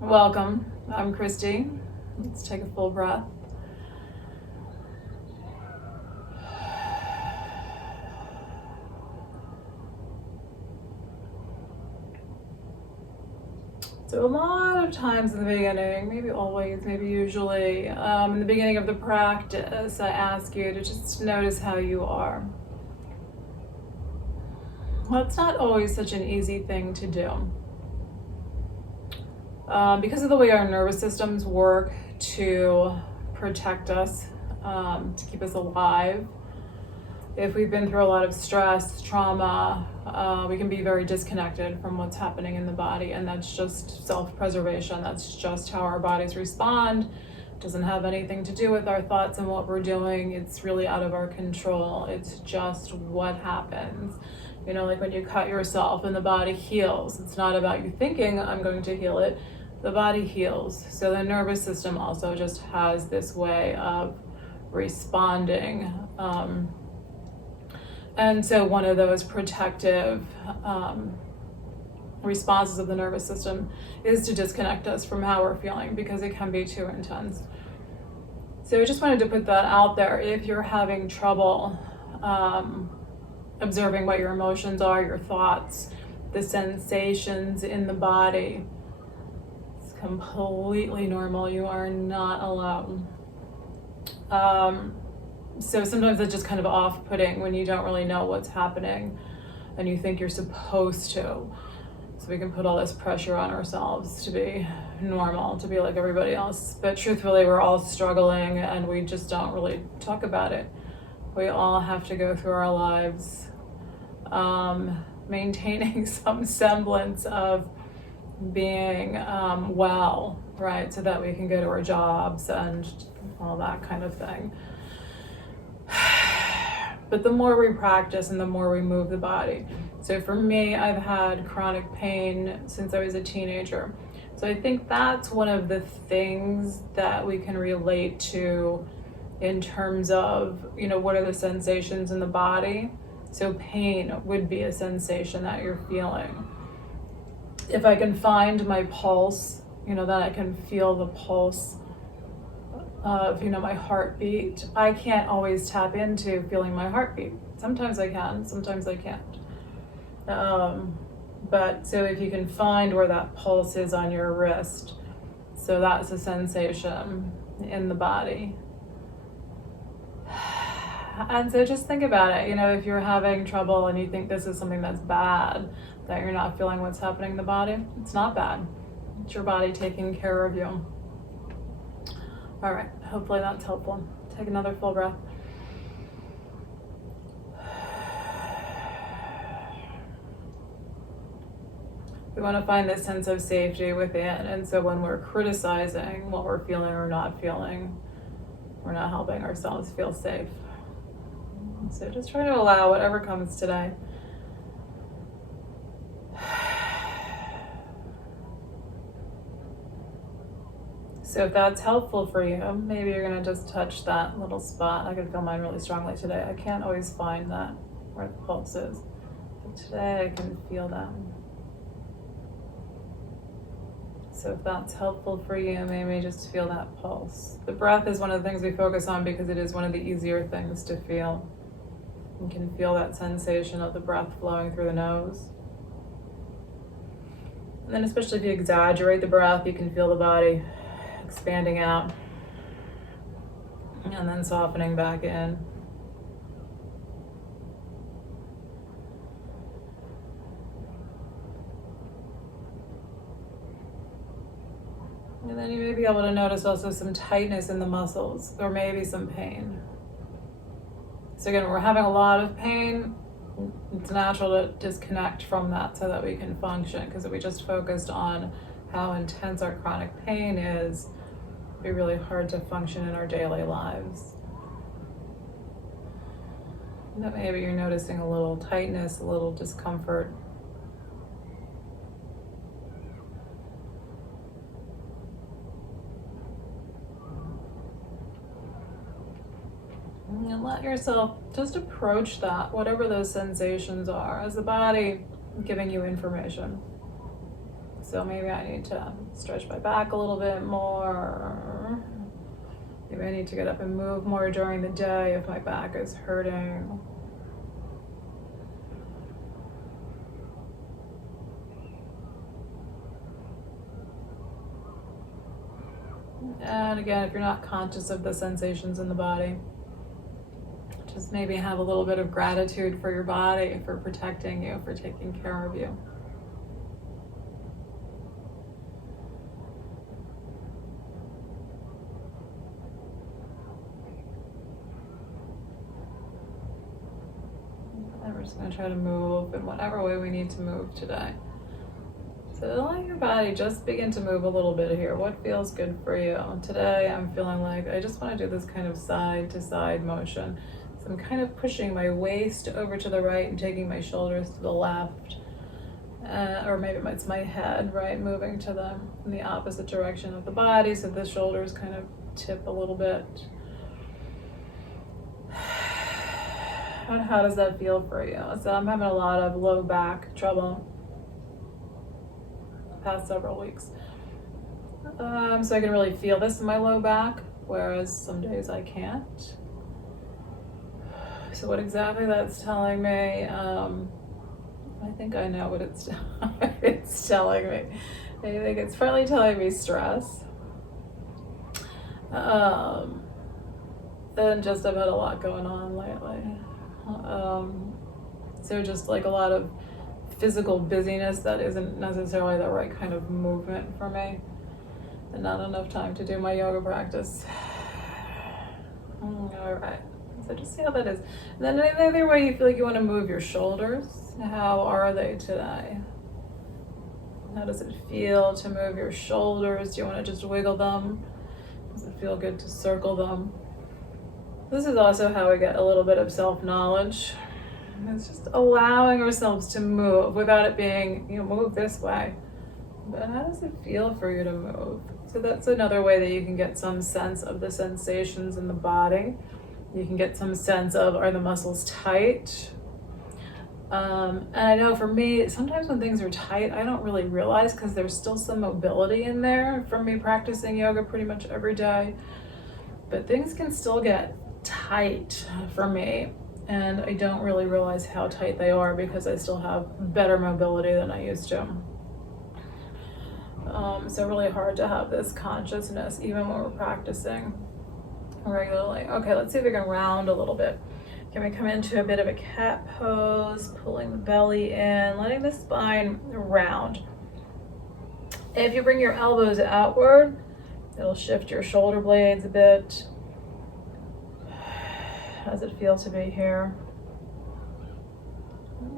Welcome, I'm Christy. Let's take a full breath. So a lot of times in the beginning, maybe always, maybe usually, in the beginning of the practice, I ask you to just notice how you are. Well, it's not always such an easy thing to do. Because of the way our nervous systems work to protect us, to keep us alive. If we've been through a lot of stress, trauma, we can be very disconnected from what's happening in the body, and that's just self-preservation. That's just how our bodies respond. It doesn't have anything to do with our thoughts and what we're doing. It's really out of our control. It's just what happens. You know, like when you cut yourself and the body heals, it's not about you thinking, I'm going to heal it. The body heals. So the nervous system also just has this way of responding. And so one of those protective responses of the nervous system is to disconnect us from how we're feeling because it can be too intense. So I just wanted to put that out there. If you're having trouble observing what your emotions are, your thoughts, the sensations in the body, it's completely normal. You are not alone. So sometimes it's just kind of off-putting when you don't really know what's happening and you think you're supposed to. So we can put all this pressure on ourselves to be normal, to be like everybody else. But truthfully, we're all struggling and we just don't really talk about it. We all have to go through our lives maintaining some semblance of being well, right? So that we can go to our jobs and all that kind of thing. But the more we practice and the more we move the body. So for me, I've had chronic pain since I was a teenager. So I think that's one of the things that we can relate to in terms of, you know, what are the sensations in the body? So pain would be a sensation that you're feeling. If I can find my pulse, you know, that I can feel the pulse of, you know, my heartbeat. I can't always tap into feeling my heartbeat. Sometimes I can, sometimes I can't. But so if you can find where that pulse is on your wrist, so that's a sensation in the body. And so just think about it, you know, if you're having trouble and you think this is something that's bad, that you're not feeling what's happening in the body, it's not bad. It's your body taking care of you. All right, hopefully that's helpful. Take another full breath. We want to find this sense of safety within, and so when we're criticizing what we're feeling or not feeling, we're not helping ourselves feel safe. So just try to allow whatever comes today. So if that's helpful for you, maybe you're gonna just touch that little spot. I can feel mine really strongly today. I can't always find that where the pulse is, but today I can feel that. So if that's helpful for you, maybe just feel that pulse. The breath is one of the things we focus on because it is one of the easier things to feel. You can feel that sensation of the breath flowing through the nose. And then especially if you exaggerate the breath, you can feel the body expanding out and then softening back in. And then you may be able to notice also some tightness in the muscles or maybe some pain. So again, when we're having a lot of pain, it's natural to disconnect from that so that we can function, because if we just focused on how intense our chronic pain is, it'd be really hard to function in our daily lives. And that maybe you're noticing a little tightness, a little discomfort. And let yourself just approach that, whatever those sensations are, as the body giving you information. So maybe I need to stretch my back a little bit more. Maybe I need to get up and move more during the day if my back is hurting. And again, if you're not conscious of the sensations in the body, just maybe have a little bit of gratitude for your body, for protecting you, for taking care of you. And we're just going to try to move in whatever way we need to move today. So let your body just begin to move a little bit here. What feels good for you? Today I'm feeling like I just want to do this kind of side to side motion. So I'm kind of pushing my waist over to the right and taking my shoulders to the left. Or maybe it's my head, right? Moving to in the opposite direction of the body so the shoulders kind of tip a little bit. And how does that feel for you? So I'm having a lot of low back trouble past several weeks. So I can really feel this in my low back, whereas some days I can't. So what exactly that's telling me, I think I know what it's telling me. I think it's probably telling me stress. And just I've had a lot going on lately. So just like a lot of physical busyness that isn't necessarily the right kind of movement for me, and not enough time to do my yoga practice. All right, so just see how that is. And then the other way you feel like you want to move your shoulders, how are they today? How does it feel to move your shoulders? Do you want to just wiggle them? Does it feel good to circle them? This is also how we get a little bit of self-knowledge. It's just allowing ourselves to move without it being, move this way. But how does it feel for you to move? So that's another way that you can get some sense of the sensations in the body. You can get some sense of, are the muscles tight? And I know for me, sometimes when things are tight, I don't really realize because there's still some mobility in there from me practicing yoga pretty much every day. But things can still get tight for me. And I don't really realize how tight they are because I still have better mobility than I used to. So really hard to have this consciousness even when we're practicing regularly. Okay, let's see if we can round a little bit. Can we come into a bit of a cat pose, pulling the belly in, letting the spine round. If you bring your elbows outward, it'll shift your shoulder blades a bit. How does it feel to be here?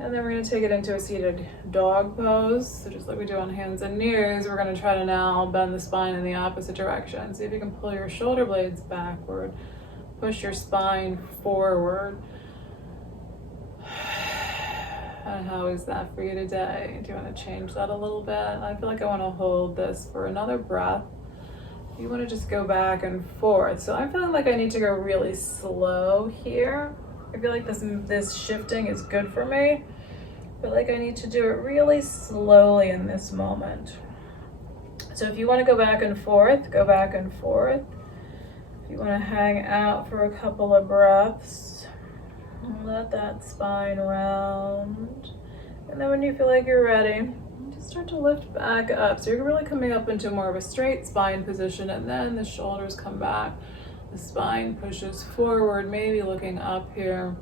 And then we're going to take it into a seated dog pose. So just like we do on hands and knees, we're going to try to now bend the spine in the opposite direction. See if you can pull your shoulder blades backward, push your spine forward. And how is that for you today? Do you want to change that a little bit? I feel like I want to hold this for another breath. You want to just go back and forth. So I'm feeling like I need to go really slow here. I feel like this shifting is good for me. I feel like I need to do it really slowly in this moment. So if you want to go back and forth, go back and forth. If you want to hang out for a couple of breaths, let that spine round. And then when you feel like you're ready, just start to lift back up. So you're really coming up into more of a straight spine position, and then the shoulders come back. The spine pushes forward, maybe looking up here.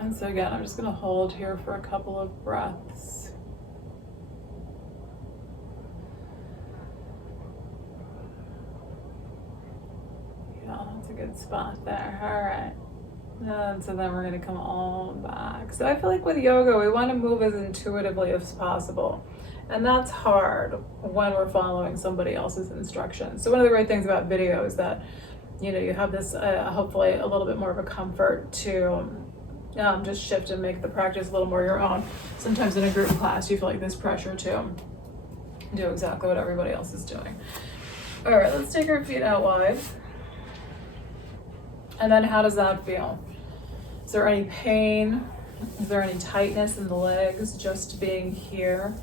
And so again, I'm just going to hold here for a couple of breaths. Yeah, that's a good spot there. All right. And so then we're going to come all back. So I feel like with yoga, we want to move as intuitively as possible. And that's hard when we're following somebody else's instructions. So one of the great things about video is that, you have this, hopefully a little bit more of a comfort to just shift and make the practice a little more your own. Sometimes in a group class, you feel like this pressure to do exactly what everybody else is doing. All right, let's take our feet out wide. And then how does that feel? Is there any pain Is there any tightness in the legs just being here?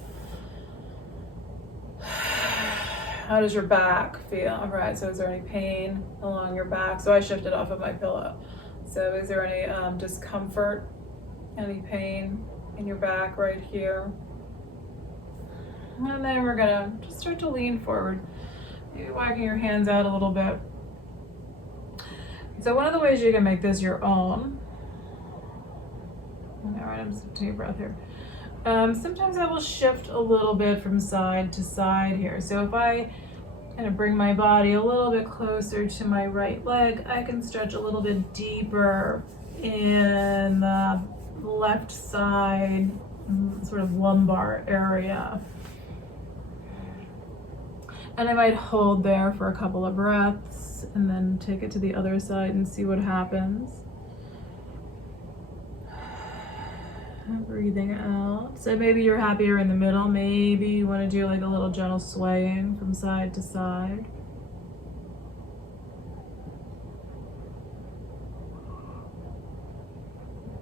How does your back feel? All right, so is there any pain along your back? So I shifted off of my pillow. So is there any discomfort, any pain in your back right here? And then we're gonna just start to lean forward. Maybe wagging your hands out a little bit. So one of the ways you can make this your own, all right, I'm just taking a breath here. Sometimes I will shift a little bit from side to side here. So if I kind of bring my body a little bit closer to my right leg, I can stretch a little bit deeper in the left side, sort of lumbar area. And I might hold there for a couple of breaths and then take it to the other side and see what happens. Breathing out. So maybe you're happier in the middle. Maybe you want to do like a little gentle swaying from side to side.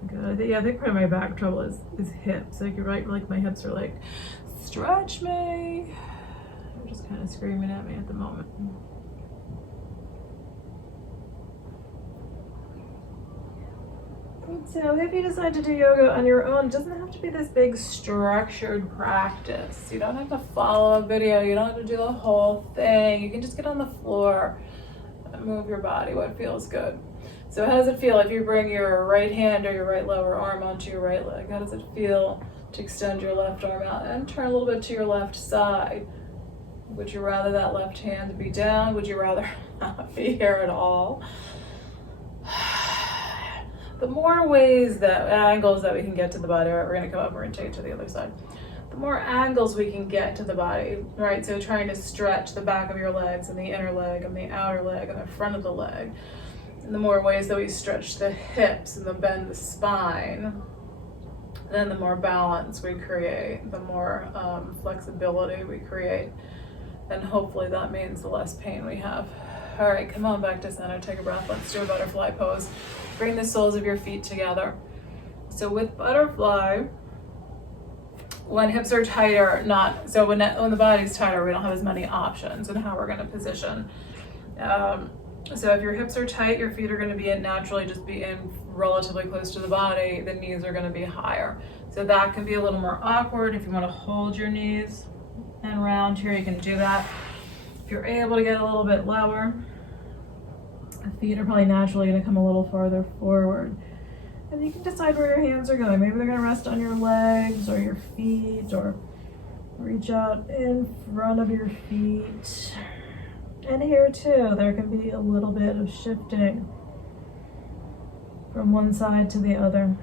Good. I think part of my back trouble is hips. Like you're right, like my hips are like, stretch me. They're just kind of screaming at me at the moment. So if you decide to do yoga on your own, it doesn't have to be this big structured practice. You don't have to follow a video. You don't have to do the whole thing. You can just get on the floor and move your body, what feels good. So how does it feel if you bring your right hand or your right lower arm onto your right leg? How does it feel to extend your left arm out and turn a little bit to your left side? Would you rather that left hand be down? Would you rather not be here at all? The more ways that, angles that we can get to the body, right, we're gonna come up, we're gonna take it to the other side. The more angles we can get to the body, right? So trying to stretch the back of your legs and the inner leg and the outer leg and the front of the leg. And the more ways that we stretch the hips and bend the spine, then the more balance we create, the more flexibility we create. And hopefully that means the less pain we have. All right, come on back to center, take a breath. Let's do a butterfly pose. Bring the soles of your feet together. So with butterfly, when hips are tighter, when the body's tighter, we don't have as many options in how we're gonna position. So if your hips are tight, your feet are gonna be naturally just be in relatively close to the body, the knees are gonna be higher. So that can be a little more awkward. If you wanna hold your knees and round here, you can do that. If you're able to get a little bit lower, the feet are probably naturally going to come a little farther forward. And you can decide where your hands are going. Maybe they're going to rest on your legs or your feet, or reach out in front of your feet. And here too, there can be a little bit of shifting from one side to the other.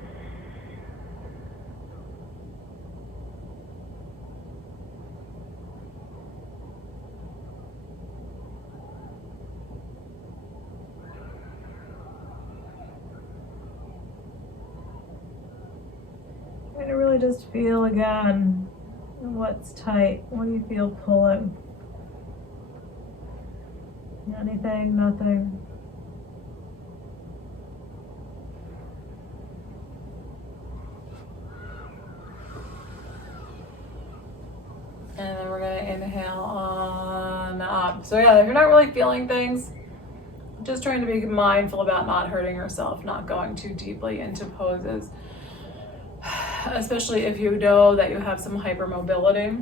And to really just feel again what's tight. What do you feel pulling? Anything, nothing. And then we're gonna inhale on up. So yeah, if you're not really feeling things, just trying to be mindful about not hurting yourself, not going too deeply into poses. Especially if you know that you have some hypermobility.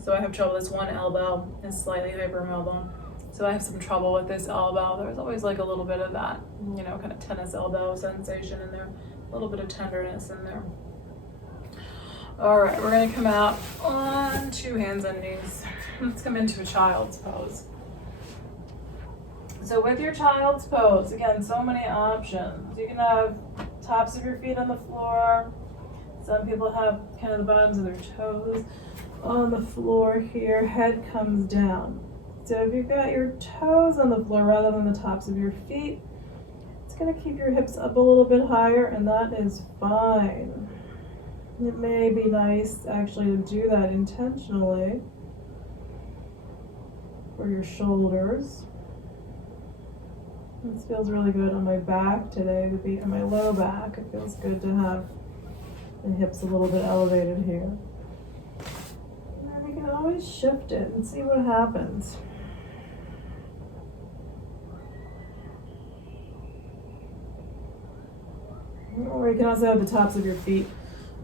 So I have trouble, this one elbow is slightly hypermobile. So I have some trouble with this elbow. There's always like a little bit of that, kind of tennis elbow sensation in there, a little bit of tenderness in there. All right, we're gonna come out on 2 hands and knees. Let's come into a child's pose. So with your child's pose, again, so many options. You can have tops of your feet on the floor. Some people have kind of the bottoms of their toes on the floor here, head comes down. So if you've got your toes on the floor rather than the tops of your feet, it's gonna keep your hips up a little bit higher, and that is fine. It may be nice actually to do that intentionally for your shoulders. This feels really good on my back today, to be on my low back. It feels good to have The hips a little bit elevated here. And then we can always shift it and see what happens. Or you can also have the tops of your feet.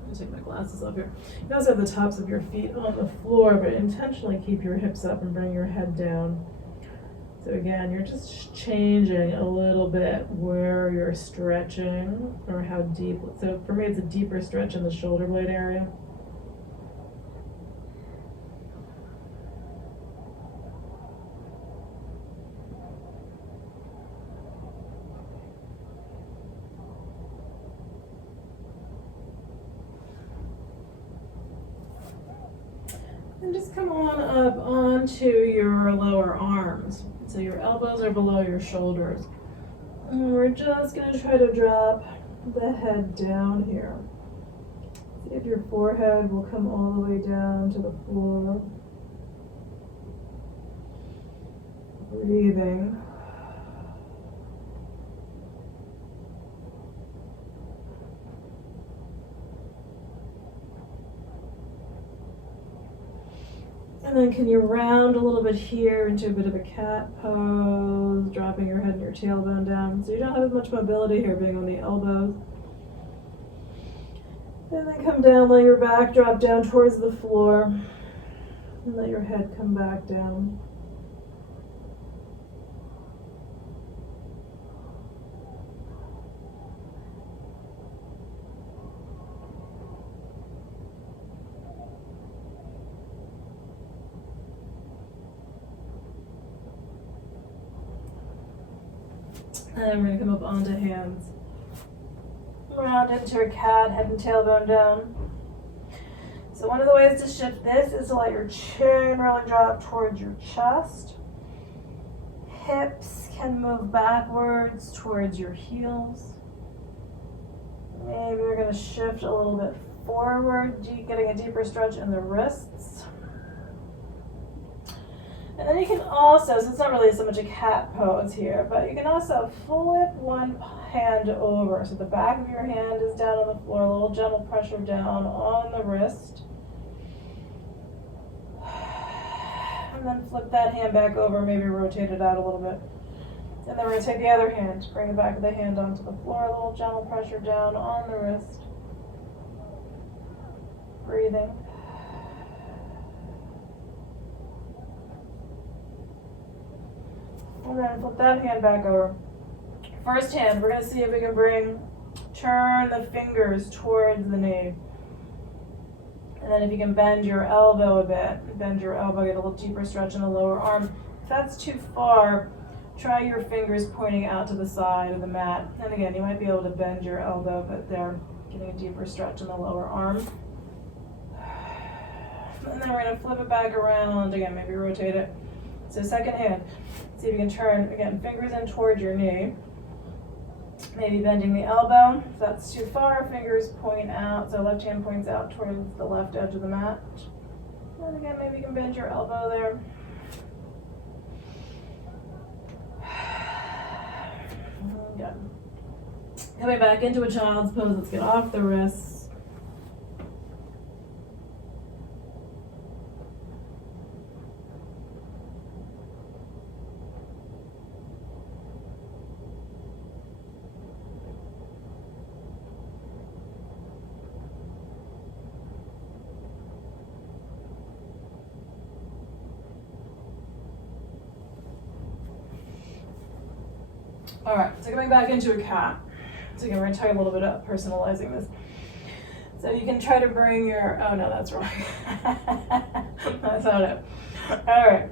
Let me take my glasses off here. You can also have the tops of your feet on the floor, but intentionally keep your hips up and bring your head down. So again, you're just changing a little bit where you're stretching or how deep. So for me, it's a deeper stretch in the shoulder blade area. And just come on up onto your lower arms. So your elbows are below your shoulders. And we're just going to try to drop the head down here. See if your forehead will come all the way down to the floor. Breathing. And then can you round a little bit here into a bit of a cat pose, dropping your head and your tailbone down. So you don't have as much mobility here being on the elbows. And then come down, lay your back, drop down towards the floor. And let your head come back down. And then we're going to come up onto hands. Round into a cat, head and tailbone down. So one of the ways to shift this is to let your chin really drop towards your chest. Hips can move backwards towards your heels. Maybe you're going to shift a little bit forward, getting a deeper stretch in the wrists. And then you can also, so it's not really so much a cat pose here, but you can also flip one hand over. So the back of your hand is down on the floor, a little gentle pressure down on the wrist. And then flip that hand back over, maybe rotate it out a little bit. And then we're going to take the other hand, bring the back of the hand onto the floor, a little gentle pressure down on the wrist. Breathing. And then flip that hand back over. First hand, we're going to see if we can turn the fingers towards the knee. And then if you can bend your elbow a bit, get a little deeper stretch in the lower arm. If that's too far, try your fingers pointing out to the side of the mat. And again, you might be able to bend your elbow, but there, getting a deeper stretch in the lower arm. And then we're going to flip it back around, again, maybe rotate it. So second hand, see if you can turn, again, fingers in towards your knee. Maybe bending the elbow. If that's too far, fingers point out, so left hand points out towards the left edge of the mat. And again, maybe you can bend your elbow there. Good. Coming back into a child's pose, let's get off the wrists. All right, so coming back into a cat. So again, we're going to talk a little bit about personalizing this. So you can try to bring your, oh no, that's wrong. That's not it. All right,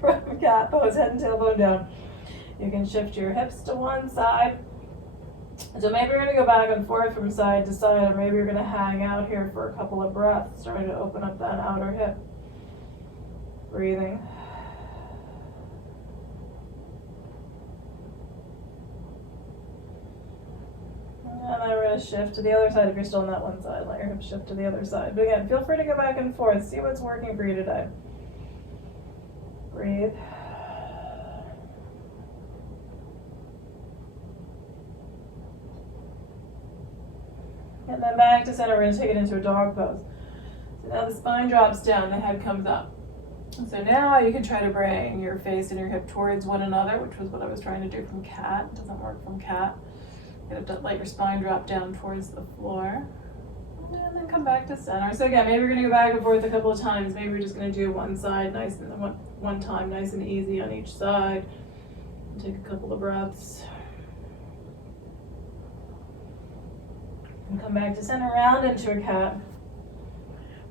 from cat pose, head and tailbone down. You can shift your hips to one side. So maybe you're going to go back and forth from side to side, or maybe you're going to hang out here for a couple of breaths, starting to open up that outer hip. Breathing. And then we're going to shift to the other side if you're still on that one side. Let your hips shift to the other side. But again, feel free to go back and forth. See what's working for you today. Breathe. And then back to center, we're gonna take it into a dog pose. So now the spine drops down, the head comes up. So now you can try to bring your face and your hip towards one another, which was what I was trying to do from cat. It doesn't work from cat. You have to let your spine drop down towards the floor. And then come back to center. So again, maybe we're gonna go back and forth a couple of times. Maybe we're just gonna do one side nice and one time nice and easy on each side. Take a couple of breaths. And come back to center, round into a cat.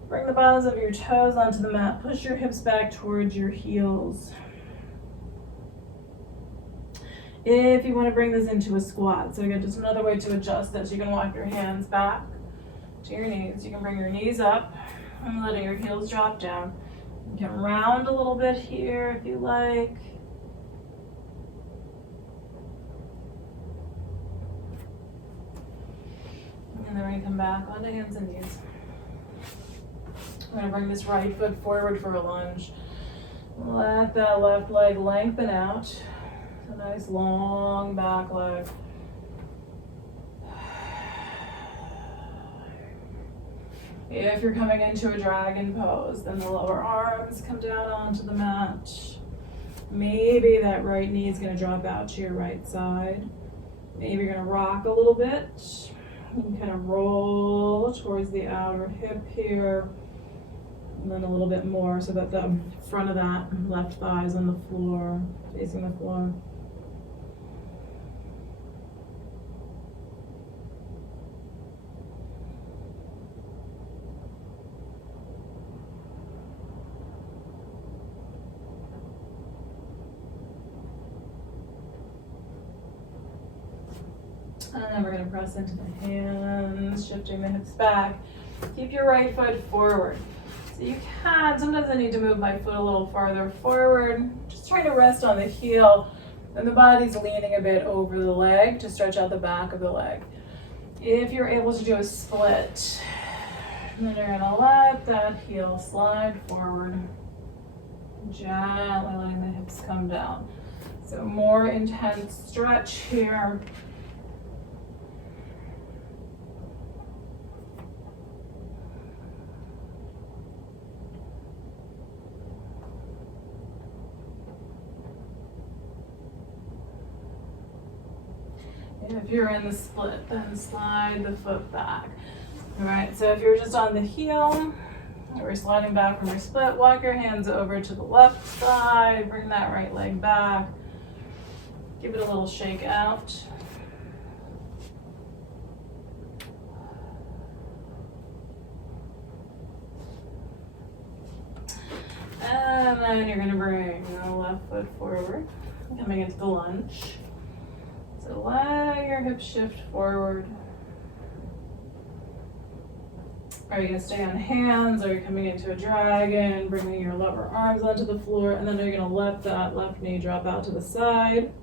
Bring the bottoms of your toes onto the mat. Push your hips back towards your heels. If you want to bring this into a squat, so again, just another way to adjust this. You can walk your hands back to your knees. You can bring your knees up and letting your heels drop down. You can round a little bit here if you like. And then we're going to come back onto hands and knees. I'm going to bring this right foot forward for a lunge. Let that left leg lengthen out. A nice long back leg. If you're coming into a dragon pose, then the lower arms come down onto the mat. Maybe that right knee is going to drop out to your right side. Maybe you're going to rock a little bit. You can kind of roll towards the outer hip here. And then a little bit more so that the front of that left thigh is on the floor, facing the floor. And then we're going to press into the hands, shifting the hips back. Keep your right foot forward. So you can, sometimes I need to move my foot a little farther forward. Just trying to rest on the heel. And the body's leaning a bit over the leg to stretch out the back of the leg. If you're able to do a split, then you're going to let that heel slide forward. Gently letting the hips come down. So more intense stretch here. If you're in the split, then slide the foot back. All right, so if you're just on the heel, we're sliding back from your split, walk your hands over to the left side, bring that right leg back, give it a little shake out. And then you're gonna bring the left foot forward, coming into the lunge. So let your hips shift forward. Are you going to stay on hands? Are you coming into a dragon, bringing your lower arms onto the floor, and then you're going to let that left knee drop out to the side?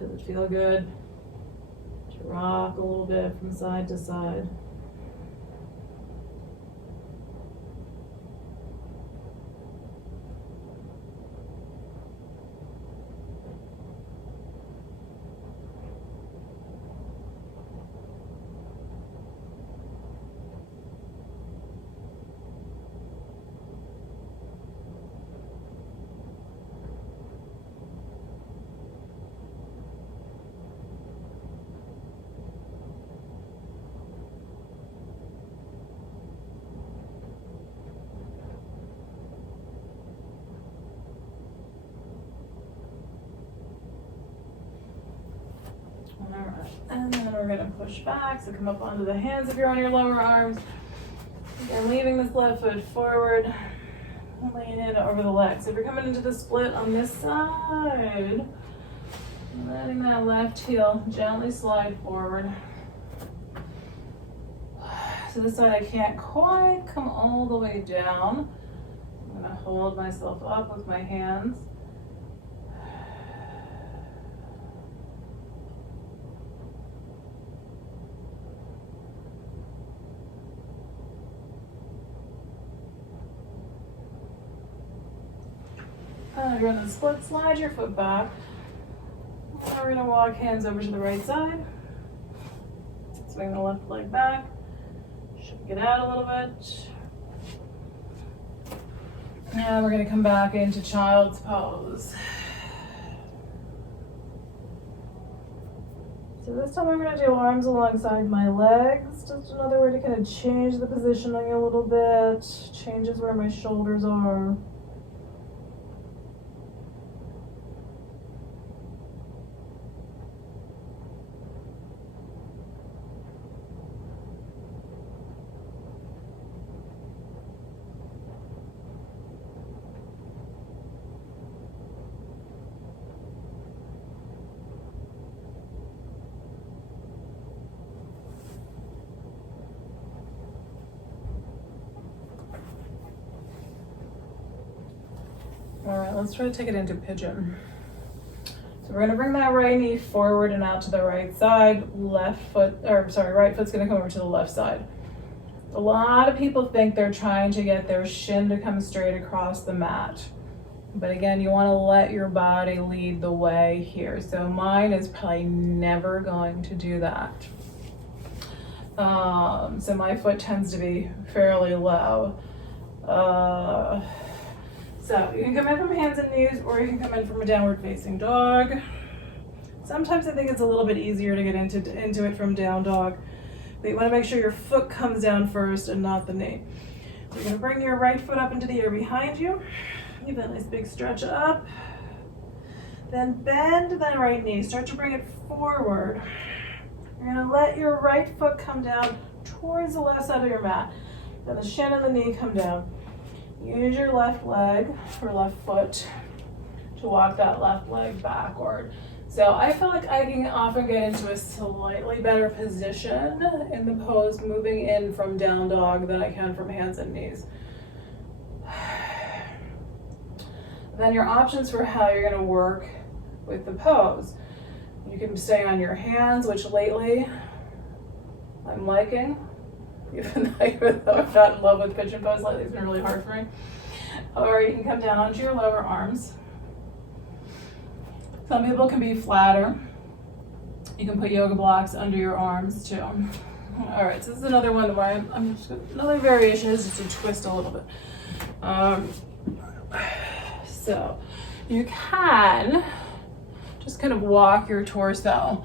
Does it feel good? To rock a little bit from side to side. Alright, and then we're going to push back, so come up onto the hands if you're on your lower arms. Again, leaving this left foot forward, laying it over the legs. So if you're coming into the split on this side, letting that left heel gently slide forward. So this side I can't quite come all the way down. I'm going to hold myself up with my hands. And you're going to split, slide your foot back. And we're going to walk hands over to the right side. Swing the left leg back. Shake it out a little bit. And we're gonna come back into child's pose. So this time I'm gonna do arms alongside my legs. Just another way to kind of change the positioning a little bit. Changes where my shoulders are. All right, let's try to take it into pigeon. So we're gonna bring that right knee forward and out to the right side. Right foot's gonna come over to the left side. A lot of people think they're trying to get their shin to come straight across the mat. But again, you wanna let your body lead the way here. So mine is probably never going to do that. So my foot tends to be fairly low. So you can come in from hands and knees, or you can come in from a downward facing dog. Sometimes I think it's a little bit easier to get into it from down dog. But you want to make sure your foot comes down first and not the knee. So you're going to bring your right foot up into the air behind you. Give that nice big stretch up. Then bend that right knee. Start to bring it forward. You're going to let your right foot come down towards the left side of your mat. Then the shin and the knee come down. Use your left leg or left foot to walk that left leg backward. So I feel like I can often get into a slightly better position in the pose moving in from down dog than I can from hands and knees. Then your options for how you're going to work with the pose. You can stay on your hands, which lately I'm liking. Even though I'm not in love with pigeon pose lately, it's been really hard for me. Or you can come down onto your lower arms. Some people can be flatter. You can put yoga blocks under your arms too. All right, so this is another one where another variation is just to twist a little bit. So you can just kind of walk your torso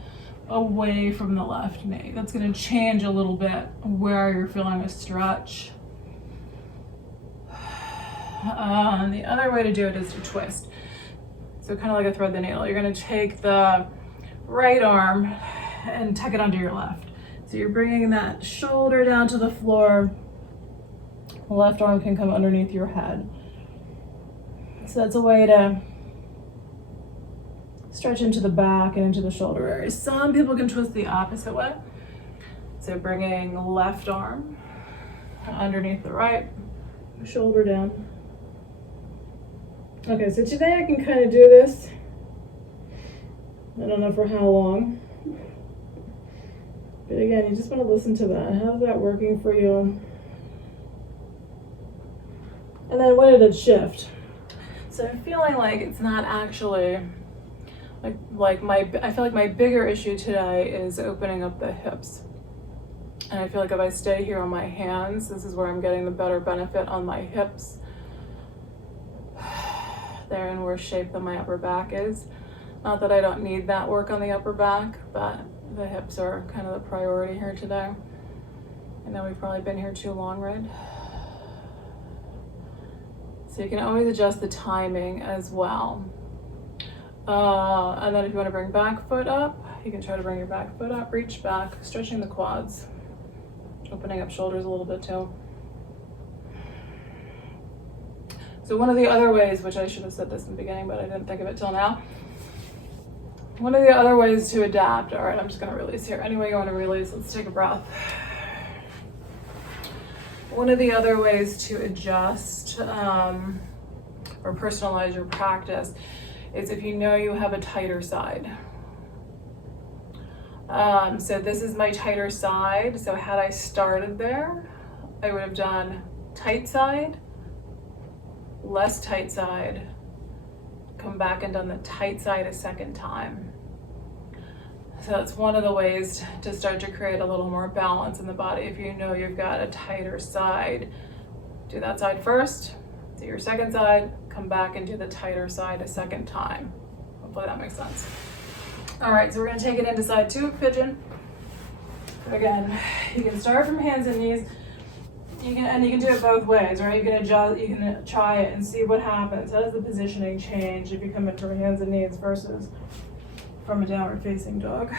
away from the left knee. That's going to change a little bit where you're feeling a stretch. The other way to do it is to twist. So kind of like a thread the needle. You're going to take the right arm and tuck it under your left. So you're bringing that shoulder down to the floor. The left arm can come underneath your head. So that's a way to stretch into the back and into the shoulder area. Some people can twist the opposite way. So bringing left arm underneath the right, shoulder down. Okay, so today I can kind of do this. I don't know for how long. But again, you just want to listen to that. How's that working for you? And then when did it shift? So I'm feeling like it's not actually I feel like my bigger issue today is opening up the hips. And I feel like if I stay here on my hands, this is where I'm getting the better benefit on my hips. They're in worse shape than my upper back is. Not that I don't need that work on the upper back, but the hips are kind of the priority here today. I know we've probably been here too long, right? So you can always adjust the timing as well. And then if you want to bring back foot up, you can try to bring your back foot up, reach back, stretching the quads, opening up shoulders a little bit too. So one of the other ways, which I should have said this in the beginning, but I didn't think of it till now. One of the other ways to adapt, all right, I'm just gonna release here. Any way you wanna release, let's take a breath. One of the other ways to adjust or personalize your practice is if you know you have a tighter side. So this is my tighter side. So had I started there, I would have done tight side, less tight side, come back and done the tight side a second time. So that's one of the ways to start to create a little more balance in the body. If you know you've got a tighter side, do that side first, do your second side, come back and do the tighter side a second time. Hopefully that makes sense. All right, so we're gonna take it into side 2 pigeon. Again, you can start from hands and knees. You can do it both ways, right? You can adjust, you can try it and see what happens. How does the positioning change if you come in from hands and knees versus from a downward facing dog?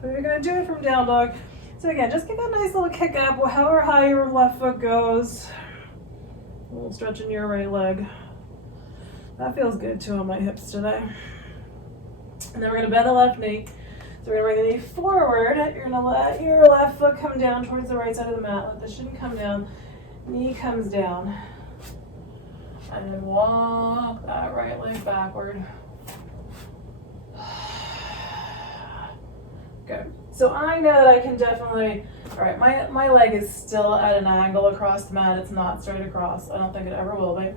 But we're gonna do it from down dog. So again, just get that nice little kick up, however high your left foot goes. A little stretch in your right leg. That feels good too on my hips today. And then we're gonna bend the left knee. So we're gonna bring the knee forward. You're gonna let your left foot come down towards the right side of the mat. Let the shin come down. Knee comes down. And then walk that right leg backward. Good. So I know that I can definitely, all right, my leg is still at an angle across the mat. It's not straight across. I don't think it ever will be.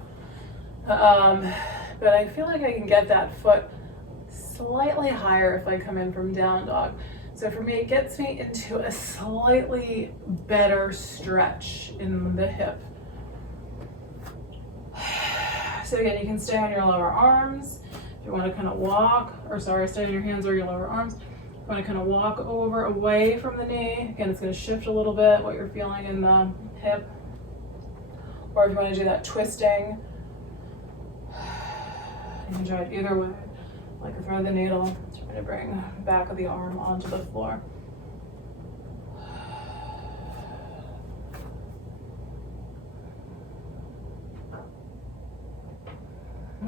But I feel like I can get that foot slightly higher if I come in from down dog. So for me, it gets me into a slightly better stretch in the hip. So again, you can stay on your lower arms. If you want to kind of walk, or sorry, stay on your hands or your lower arms. If you want to kind of walk over away from the knee. Again, it's going to shift a little bit what you're feeling in the hip. Or if you want to do that twisting, you can try it either way. Like a thread of the needle, trying to bring the back of the arm onto the floor.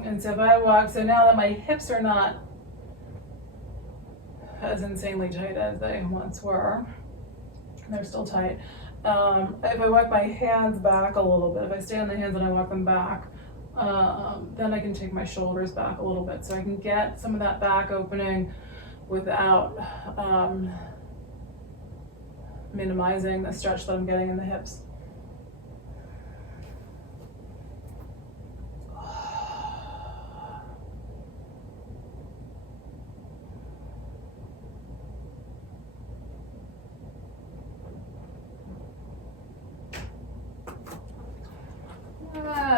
And so if I walk, so now that my hips are not as insanely tight as they once were, they're still tight. If I walk my hands back a little bit, if I stay on the hands and I walk them back, then I can take my shoulders back a little bit, so I can get some of that back opening without minimizing the stretch that I'm getting in the hips.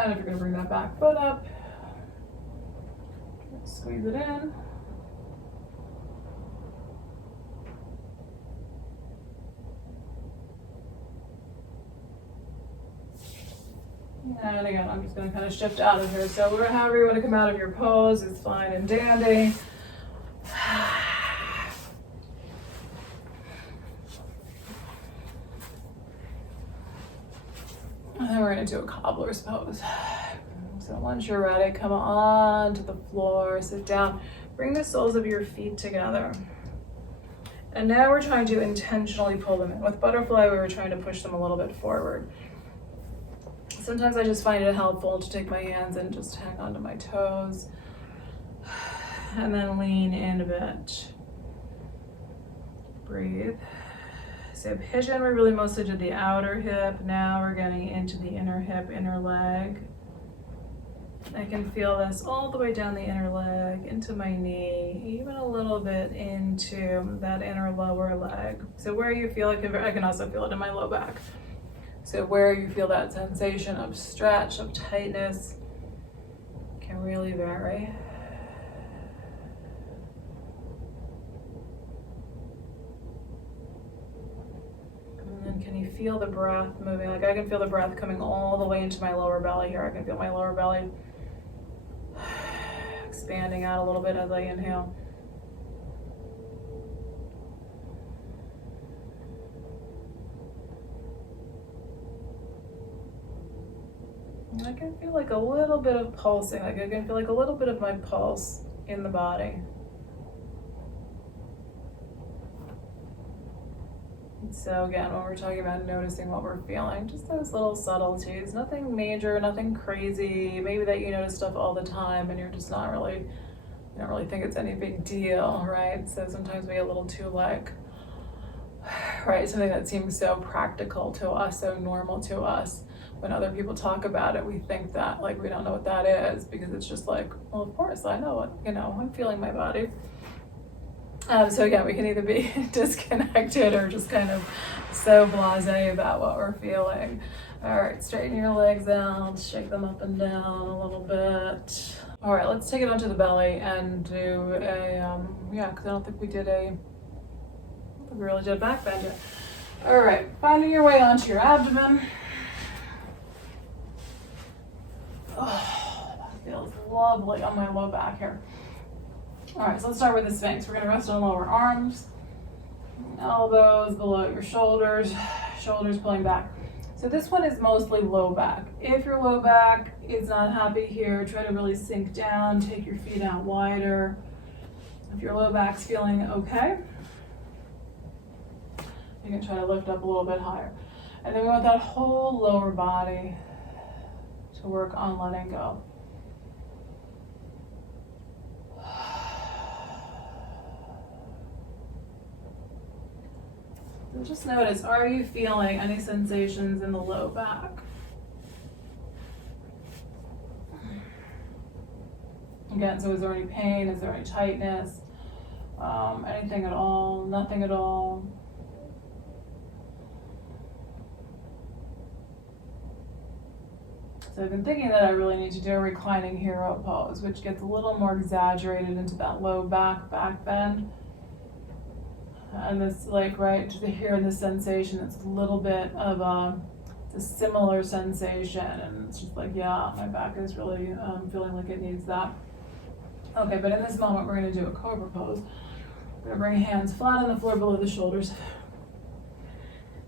And if you're going to bring that back foot up, squeeze it in. And again, I'm just going to kind of shift out of here. So however you want to come out of your pose is fine and dandy. And then we're going to do a cobbler's pose. So once you're ready, come on to the floor, sit down, bring the soles of your feet together. And now we're trying to intentionally pull them in. With butterfly, we were trying to push them a little bit forward. Sometimes I just find it helpful to take my hands and just hang onto my toes. And then lean in a bit. Breathe. So pigeon, we really mostly did the outer hip. Now we're getting into the inner hip, inner leg. I can feel this all the way down the inner leg, into my knee, even a little bit into that inner lower leg. So where you feel it, I can also feel it in my low back. So where you feel that sensation of stretch, of tightness, can really vary. And can you feel the breath moving? Like I can feel the breath coming all the way into my lower belly here. I can feel my lower belly expanding out a little bit as I inhale. And I can feel like a little bit of pulsing. Like I can feel like a little bit of my pulse in the body. So again, when we're talking about noticing what we're feeling, just those little subtleties, nothing major, nothing crazy, maybe that you notice stuff all the time and you're just not really, you don't really think it's any big deal, right? So sometimes we get a little too like, right, something that seems so practical to us, so normal to us. When other people talk about it, we think that like we don't know what that is because it's just like, well, of course I know what, I'm feeling my body. So again, we can either be disconnected or just kind of so blasé about what we're feeling. All right, straighten your legs out, shake them up and down a little bit. All right, let's take it onto the belly and do a, because I don't think we really did a back bend yet. All right, finding your way onto your abdomen. Oh, that feels lovely on my low back here. All right, so let's start with the Sphinx. We're gonna rest on lower arms, elbows below your shoulders, shoulders pulling back. So this one is mostly low back. If your low back is not happy here, try to really sink down, take your feet out wider. If your low back's feeling okay, you can try to lift up a little bit higher. And then we want that whole lower body to work on letting go. So just notice, are you feeling any sensations in the low back? Again, so is there any pain? Is there any tightness? Anything at all? Nothing at all? So I've been thinking that I really need to do a reclining hero pose, which gets a little more exaggerated into that low back bend. And this, like, right here in the sensation, it's a little bit of it's a similar sensation, and it's just like, yeah, my back is really feeling like it needs that. Okay, but in this moment, we're going to do a cobra pose. We're going to bring hands flat on the floor below the shoulders.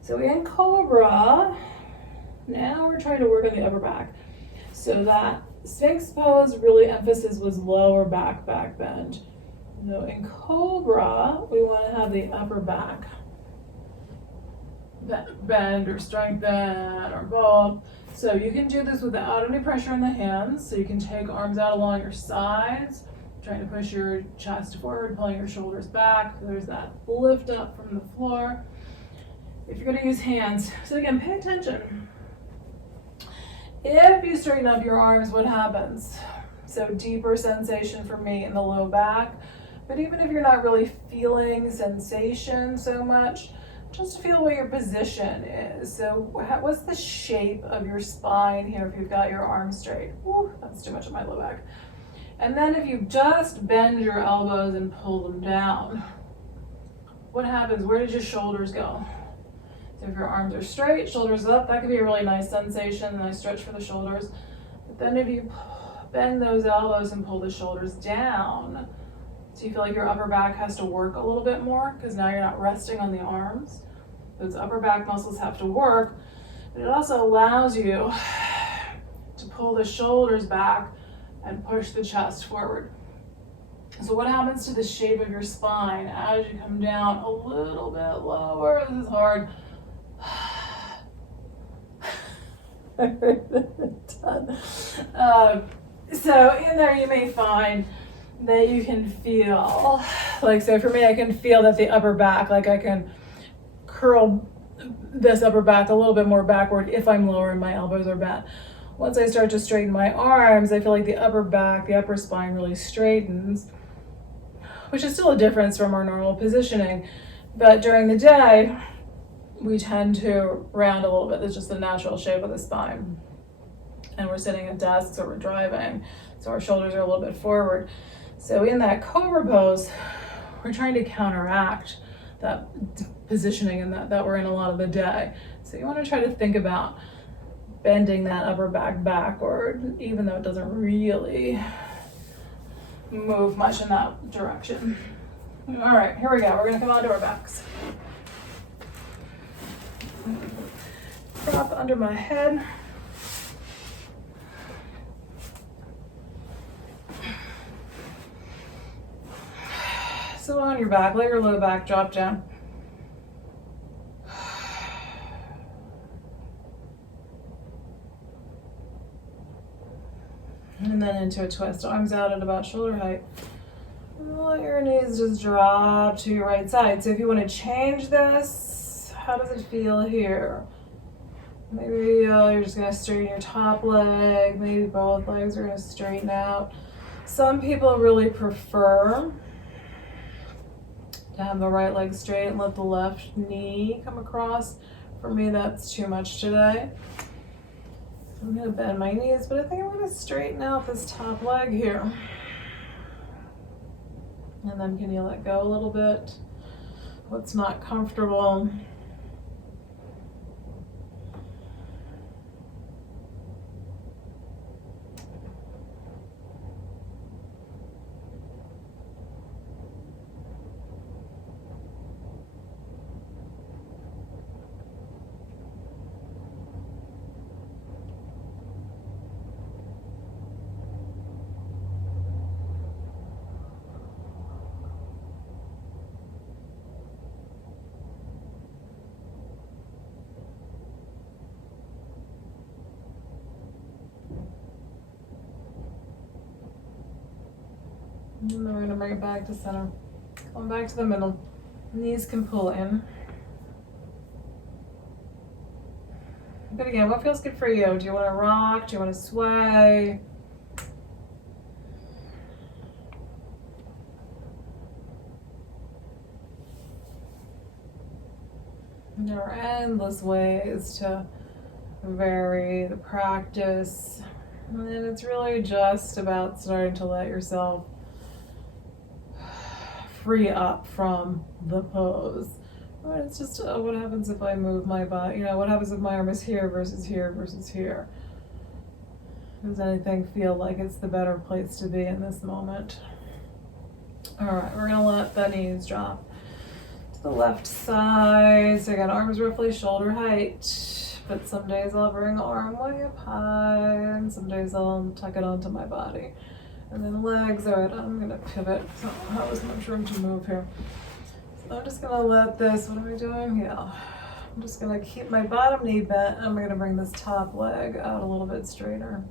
So in cobra, now we're trying to work on the upper back. So that Sphinx pose, really emphasis was lower back bend. So in cobra, we want to have the upper back bend or strengthen or both. So you can do this without any pressure in the hands. So you can take arms out along your sides, trying to push your chest forward, pulling your shoulders back. There's that lift up from the floor. If you're going to use hands, so again, pay attention. If you straighten up your arms, what happens? So deeper sensation for me in the low back. But even if you're not really feeling sensation so much, just feel where your position is. So what's the shape of your spine here if you've got your arms straight? Woo, that's too much of my low back. And then if you just bend your elbows and pull them down, what happens? Where did your shoulders go? So if your arms are straight, shoulders up, that could be a really nice sensation, nice stretch for the shoulders. But then if you bend those elbows and pull the shoulders down, so you feel like your upper back has to work a little bit more because now you're not resting on the arms. Those upper back muscles have to work, but it also allows you to pull the shoulders back and push the chest forward. So what happens to the shape of your spine as you come down a little bit lower? This is hard. Done. So in there you may find that you can feel, like, so for me, I can feel that the upper back, like I can curl this upper back a little bit more backward if I'm lower and my elbows are bent. Once I start to straighten my arms, I feel like the upper back, the upper spine really straightens, which is still a difference from our normal positioning. But during the day, we tend to round a little bit. That's just the natural shape of the spine. And we're sitting at desks or we're driving, so our shoulders are a little bit forward. So in that cobra pose, we're trying to counteract that positioning and that we're in a lot of the day. So you want to try to think about bending that upper back backward, even though it doesn't really move much in that direction. All right, here we go. We're going to come onto our backs. Prop under my head. So on your back, let your low back drop down. And then into a twist, arms out at about shoulder height. And let your knees just drop to your right side. So if you want to change this, how does it feel here? Maybe you're just going to straighten your top leg. Maybe both legs are going to straighten out. Some people really prefer to have the right leg straight and let the left knee come across. For me, that's too much today. So I'm gonna bend my knees, but I think I'm gonna straighten out this top leg here. And then can you let go a little bit? What's not comfortable? And then we're gonna bring it back to center. Come back to the middle. Knees can pull in. But again, what feels good for you? Do you want to rock? Do you want to sway? There are endless ways to vary the practice. And it's really just about starting to let yourself free up from the pose. It's just what happens if I move my body? You know, what happens if my arm is here versus here versus here? Does anything feel like it's the better place to be in this moment? All right, we're gonna let the knees drop to the left side. So again, arms roughly shoulder height, but some days I'll bring the arm way up high, and some days I'll tuck it onto my body. And then legs, all right, I'm gonna pivot, so I don't have as much room to move here. So I'm just gonna let this, what am I doing? Yeah, I'm just gonna keep my bottom knee bent, and I'm gonna bring this top leg out a little bit straighter.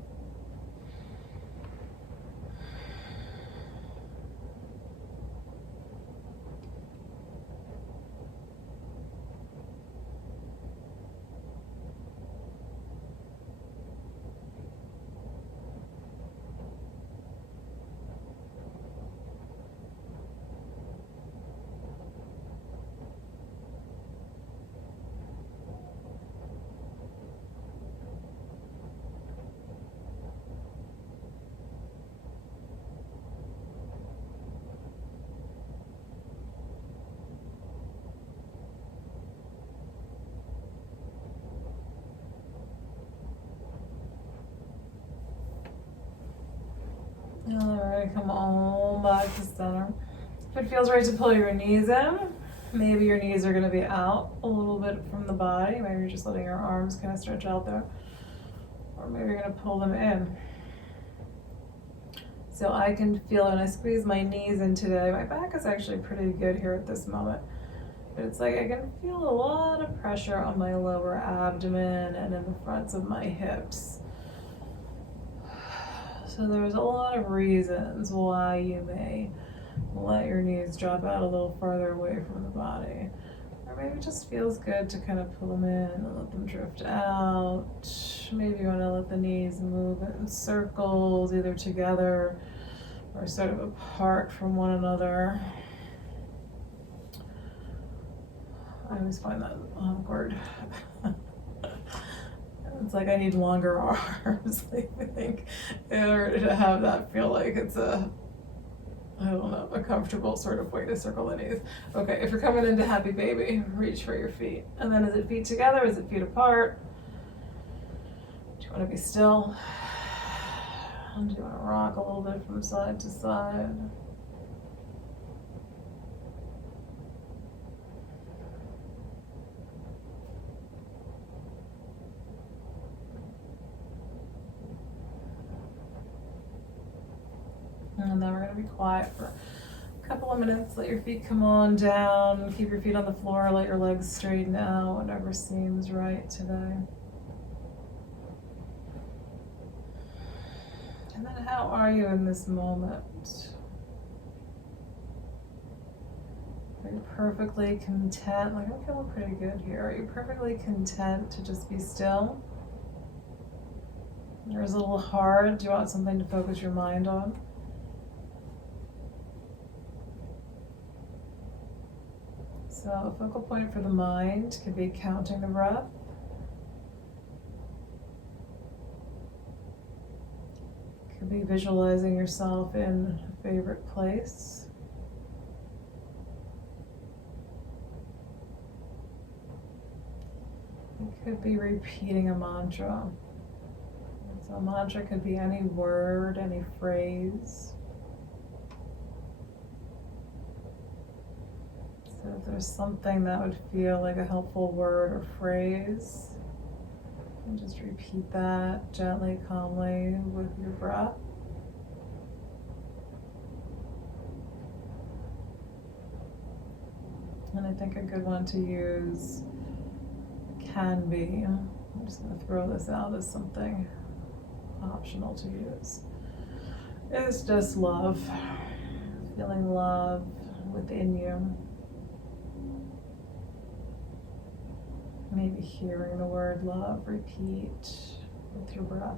Alright, come on back to center. If it feels right to pull your knees in, maybe your knees are going to be out a little bit from the body. Maybe you're just letting your arms kind of stretch out there. Or maybe you're going to pull them in. So I can feel when I squeeze my knees in today, my back is actually pretty good here at this moment. But it's like I can feel a lot of pressure on my lower abdomen and in the fronts of my hips. So there's a lot of reasons why you may let your knees drop out a little farther away from the body. Or maybe it just feels good to kind of pull them in and let them drift out. Maybe you want to let the knees move in circles, either together or sort of apart from one another. I always find that awkward. It's like I need longer arms, I think, in order to have that feel like it's a comfortable sort of way to circle the knees. Okay, if you're coming into happy baby, reach for your feet. And then is it feet together? Is it feet apart? Do you want to be still? And do you want to rock a little bit from side to side? And then we're going to be quiet for a couple of minutes. Let your feet come on down. Keep your feet on the floor. Let your legs straighten out, whatever seems right today. And then how are you in this moment? Are you perfectly content? Like, I'm feeling pretty good here. Are you perfectly content to just be still? Or is it a little hard? Do you want something to focus your mind on? So a focal point for the mind could be counting the breath. Could be visualizing yourself in a favorite place. It could be repeating a mantra. So a mantra could be any word, any phrase. So if there's something that would feel like a helpful word or phrase, and just repeat that gently, calmly with your breath. And I think a good one to use can be, I'm just going to throw this out as something optional to use, is just love. Feeling love within you. Maybe hearing the word love repeat with your breath.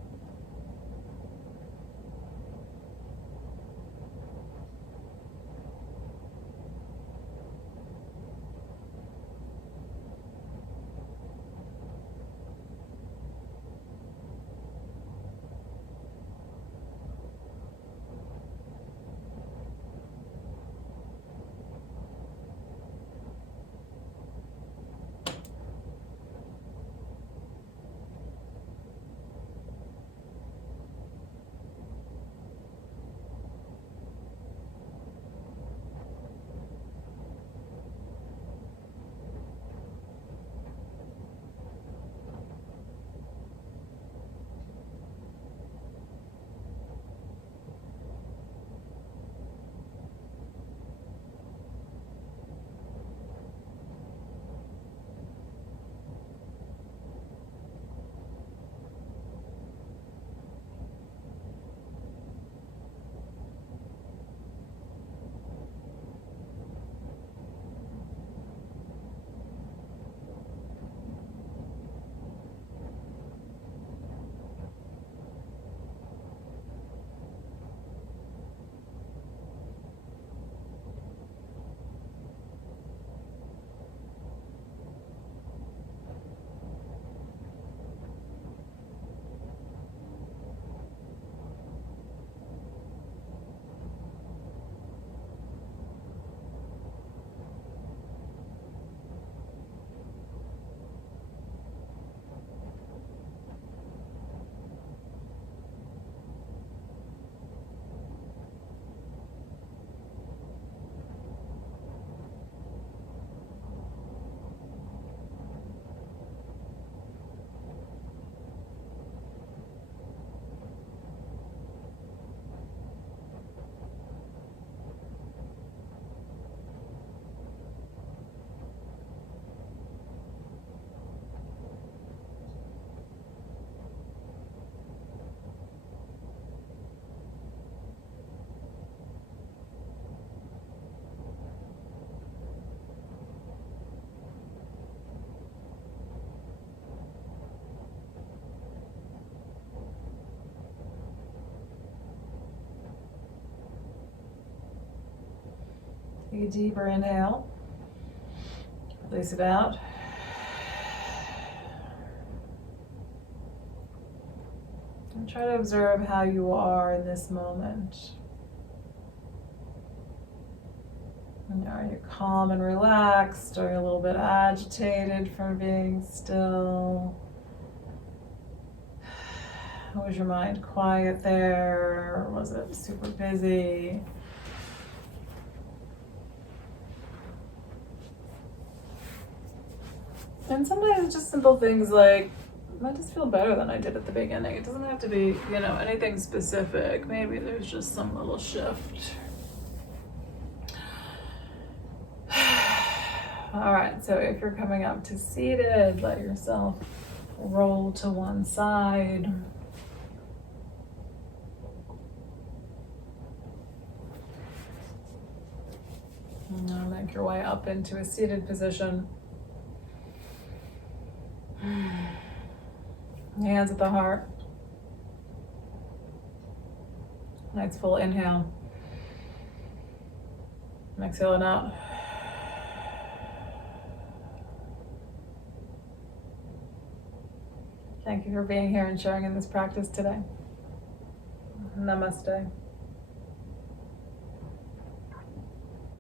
Take a deeper inhale. Release it out. And try to observe how you are in this moment. Are you calm and relaxed? Are you a little bit agitated from being still? Was your mind quiet there? Or was it super busy? And sometimes just simple things like, I just feel better than I did at the beginning. It doesn't have to be, anything specific. Maybe there's just some little shift. All right, so if you're coming up to seated, let yourself roll to one side. And now make your way up into a seated position. Hands at the heart. Nice full inhale. Exhale it out. Thank you for being here and sharing in this practice today. Namaste.